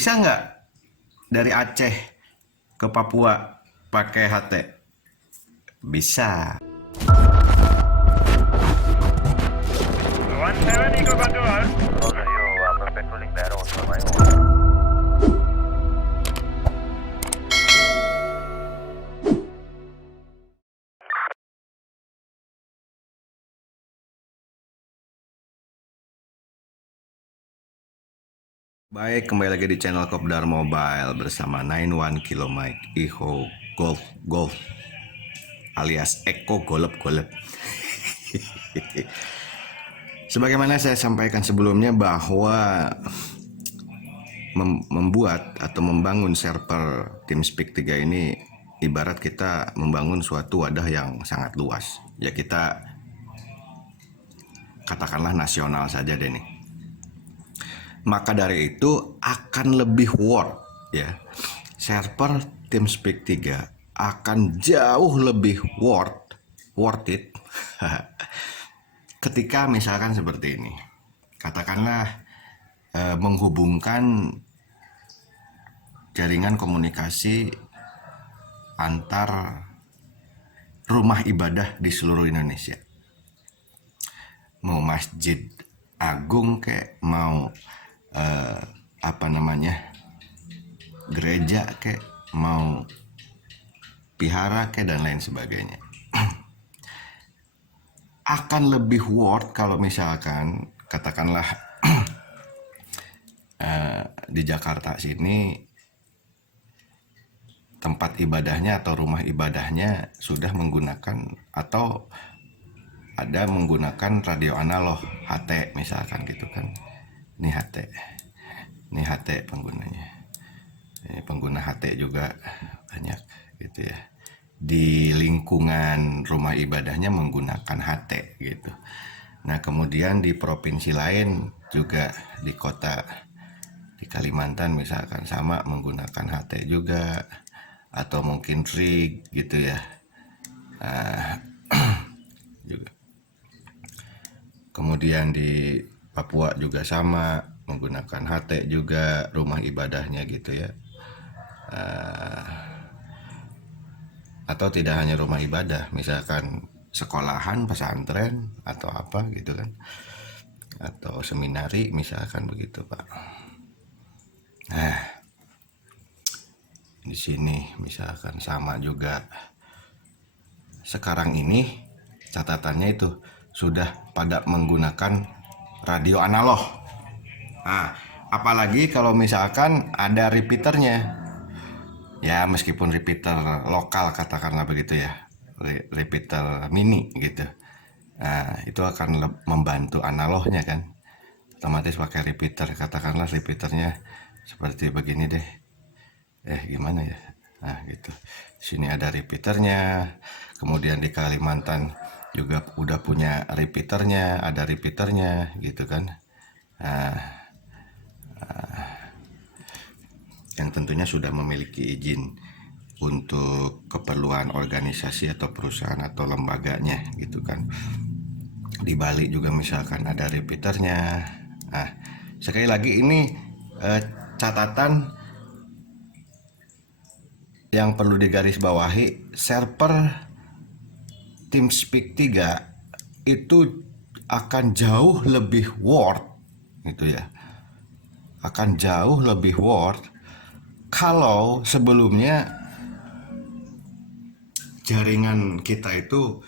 Bisa nggak dari Aceh ke Papua pakai HT? Bisa. 170, go control. Roger, you perfect ruling barrel for line 1. Baik, kembali lagi di channel Kopdar Mobile bersama 91 Kilo Mike Iho Golf alias Eko Golep. Sebagaimana saya sampaikan sebelumnya bahwa membuat atau membangun server TeamSpeak 3 ini ibarat kita membangun suatu wadah yang sangat luas. Ya kita katakanlah nasional saja deh nih. Maka dari itu akan lebih worth ya. Server TeamSpeak 3 akan jauh lebih worth it ketika misalkan seperti ini. Katakanlah menghubungkan jaringan komunikasi antar rumah ibadah di seluruh Indonesia. Mau masjid agung kayak mau gereja kayak mau pihara kayak dan lain sebagainya. Akan lebih worth kalau misalkan katakanlah di Jakarta sini tempat ibadahnya atau rumah ibadahnya sudah menggunakan atau ada menggunakan radio analog HT misalkan gitu kan. Ini HT penggunanya. Ini pengguna HT juga banyak gitu ya. Di lingkungan rumah ibadahnya menggunakan HT gitu. Nah kemudian di provinsi lain juga di kota di Kalimantan misalkan sama menggunakan HT juga atau mungkin rig gitu ya. Juga. Kemudian di Papua juga sama menggunakan HT juga rumah ibadahnya gitu ya. Atau tidak hanya rumah ibadah, misalkan sekolahan, pesantren atau apa gitu kan, atau seminari misalkan begitu Pak. Nah di sini misalkan sama juga. Sekarang ini catatannya itu sudah pada menggunakan radio analog. Nah, apalagi kalau misalkan ada repeaternya. Ya meskipun repeater lokal katakanlah begitu ya, repeater mini gitu. Nah itu akan membantu analognya kan. Otomatis pakai repeater, katakanlah repeaternya seperti begini deh. Gimana ya? Nah gitu. Sini ada repeaternya. Kemudian di Kalimantan juga udah punya repeaternya, ada repeaternya gitu kan. Yang tentunya sudah memiliki izin untuk keperluan organisasi atau perusahaan atau lembaganya gitu kan. Di Bali juga misalkan ada repeaternya. Nah sekali lagi ini catatan yang perlu digarisbawahi, server TeamSpeak 3 itu akan jauh lebih worth gitu ya. Akan jauh lebih worth kalau sebelumnya jaringan kita itu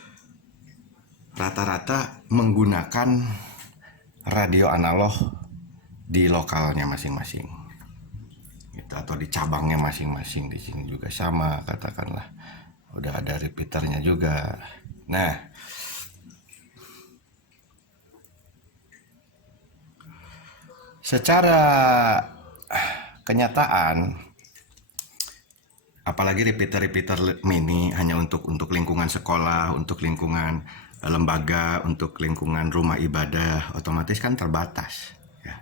rata-rata menggunakan radio analog di lokalnya masing-masing gitu, atau di cabangnya masing-masing. Di sini juga sama katakanlah udah ada repeaternya juga. Nah secara kenyataan apalagi repeater mini hanya untuk lingkungan sekolah, untuk lingkungan lembaga, untuk lingkungan rumah ibadah, otomatis kan terbatas ya.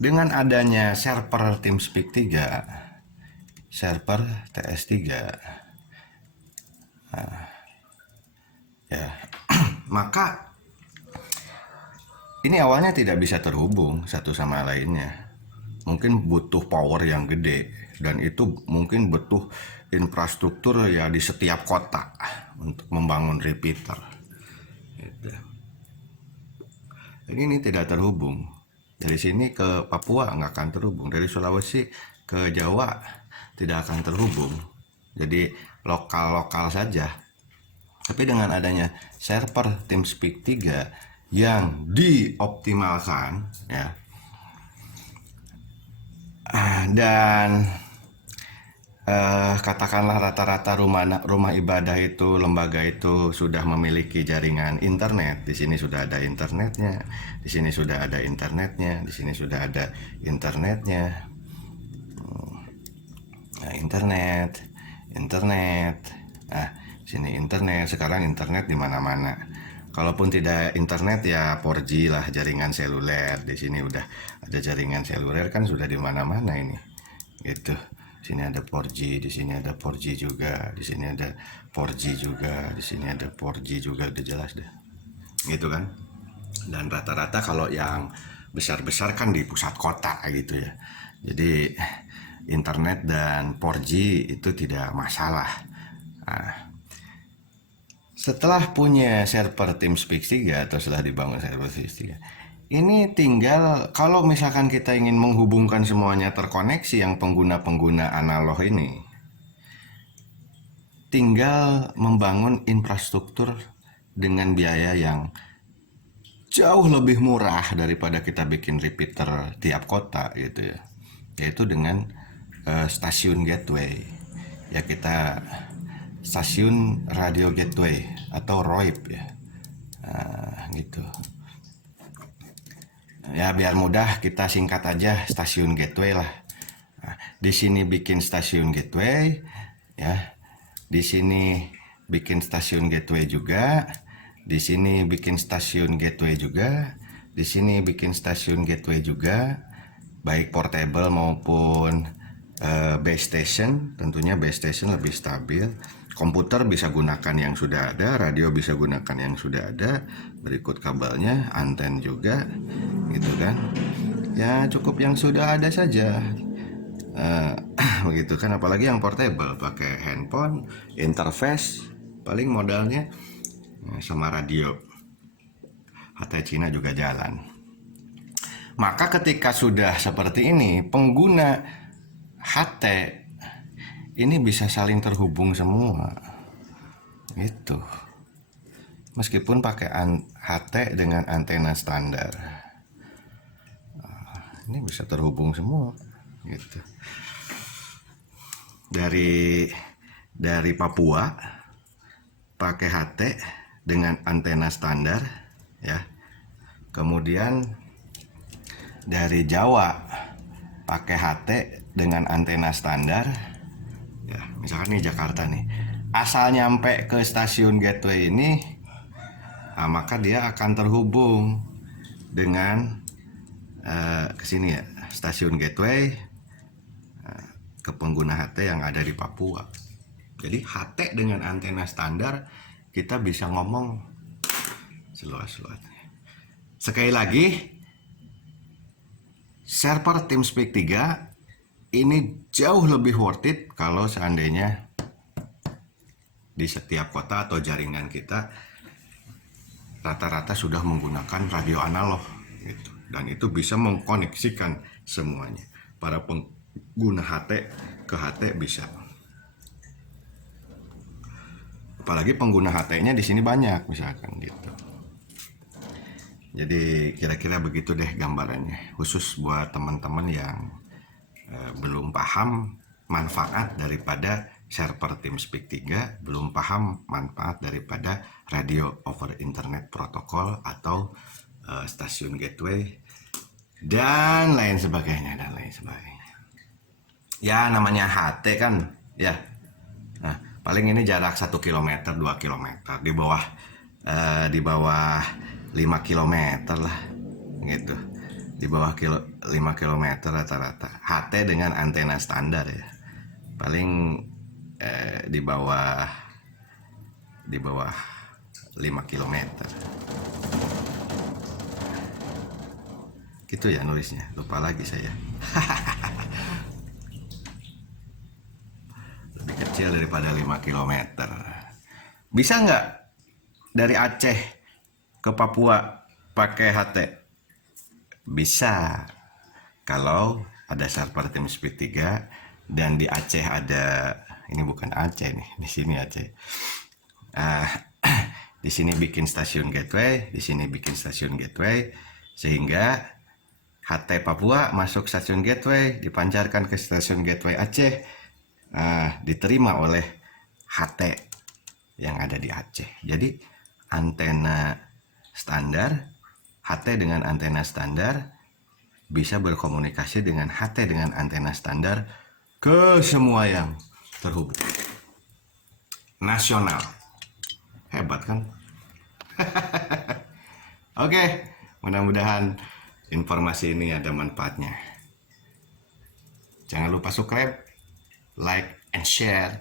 Dengan adanya server TeamSpeak 3, server TS3 ya maka ini awalnya tidak bisa terhubung satu sama lainnya. mungkin butuh power yang gede, dan itu mungkin butuh infrastruktur ya di setiap kota untuk membangun repeater gitu. Ini tidak terhubung. Dari sini ke Papua nggak akan terhubung, dari Sulawesi ke Jawa tidak akan terhubung. Jadi lokal-lokal saja. Tapi dengan adanya server TeamSpeak 3 yang dioptimalkan ya, dan katakanlah rata-rata rumah ibadah itu, lembaga itu sudah memiliki jaringan internet. Di sini sudah ada internetnya, di sini sudah ada internetnya, di sini sudah ada internetnya. Nah, internet. Nah, sini internet. Sekarang internet di mana-mana. Kalaupun tidak internet ya 4G lah, jaringan seluler. Di sini udah ada jaringan seluler kan, sudah di mana-mana ini. Gitu. Di sini ada 4G, di sini ada 4G juga, di sini ada 4G juga, di sini ada 4G juga, udah jelas deh. Gitu kan? Dan rata-rata kalau yang besar-besar kan di pusat kota gitu ya. Jadi internet dan 4G itu tidak masalah. Nah, setelah punya server TeamSpeak 3 atau setelah dibangun server TeamSpeak 3, ini tinggal kalau misalkan kita ingin menghubungkan semuanya terkoneksi yang pengguna-pengguna analog ini, tinggal membangun infrastruktur dengan biaya yang jauh lebih murah daripada kita bikin repeater tiap kota gitu ya, yaitu dengan stasiun gateway ya, kita stasiun radio gateway atau ROIP ya. Nah, gitu ya, biar mudah kita singkat aja stasiun gateway lah. Nah, di sini bikin stasiun gateway ya, di sini bikin stasiun gateway juga, di sini bikin stasiun gateway juga, di sini bikin stasiun gateway juga, baik portable maupun base station. Tentunya base station lebih stabil. Komputer bisa gunakan yang sudah ada, radio bisa gunakan yang sudah ada, berikut kabelnya, anten juga, gitu kan. Ya cukup yang sudah ada saja. Begitu kan, apalagi yang portable, pakai handphone, interface, paling modalnya sama radio. HT Cina juga jalan. Maka ketika sudah seperti ini, pengguna HT ini bisa saling terhubung semua gitu, meskipun pakai HT dengan antena standar. Ini bisa terhubung semua gitu, dari Papua pakai HT dengan antena standar ya, kemudian dari Jawa pakai HT dengan antena standar ya. Misalkan nih Jakarta nih, asal nyampe ke stasiun gateway ini, nah, maka dia akan terhubung dengan ke sini ya, stasiun gateway ke pengguna HT yang ada di Papua. Jadi HT dengan antena standar kita bisa ngomong seluas-luasnya. Sekali lagi, server TeamSpeak 3 ini jauh lebih worth it kalau seandainya di setiap kota atau jaringan kita rata-rata sudah menggunakan radio analog gitu. Dan itu bisa mengkoneksikan semuanya. Para pengguna HT ke HT bisa. Apalagi pengguna HT-nya di sini banyak misalkan gitu. Jadi kira-kira begitu deh gambarannya, khusus buat teman-teman yang belum paham manfaat daripada server TeamSpeak 3, belum paham manfaat daripada radio over internet protokol atau stasiun gateway dan lain sebagainya. Ya namanya HT kan ya. Nah, paling ini jarak 1 km, 2 km, di bawah 5 km lah gitu. Di bawah 5 km rata-rata. HT dengan antena standar ya. Paling di bawah 5 km. Gitu ya nulisnya, lupa lagi saya. Lebih kecil daripada 5 kilometer. Bisa nggak dari Aceh ke Papua pakai HT? Bisa. Kalau ada server TeamSpeak 3 dan di Aceh ada, ini bukan Aceh nih, di sini Aceh. Di sini bikin stasiun gateway, di sini bikin stasiun gateway, sehingga HT Papua masuk stasiun gateway, dipancarkan ke stasiun gateway Aceh, diterima oleh HT yang ada di Aceh. Jadi antena standar, HT dengan antena standar bisa berkomunikasi dengan HT dengan antena standar ke semua yang terhubung. Nasional. Hebat kan? Oke, mudah-mudahan informasi ini ada manfaatnya. Jangan lupa subscribe, like, and share.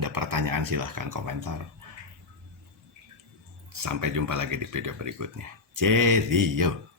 Ada pertanyaan silahkan komentar. Sampai jumpa lagi di video berikutnya. Cheerio.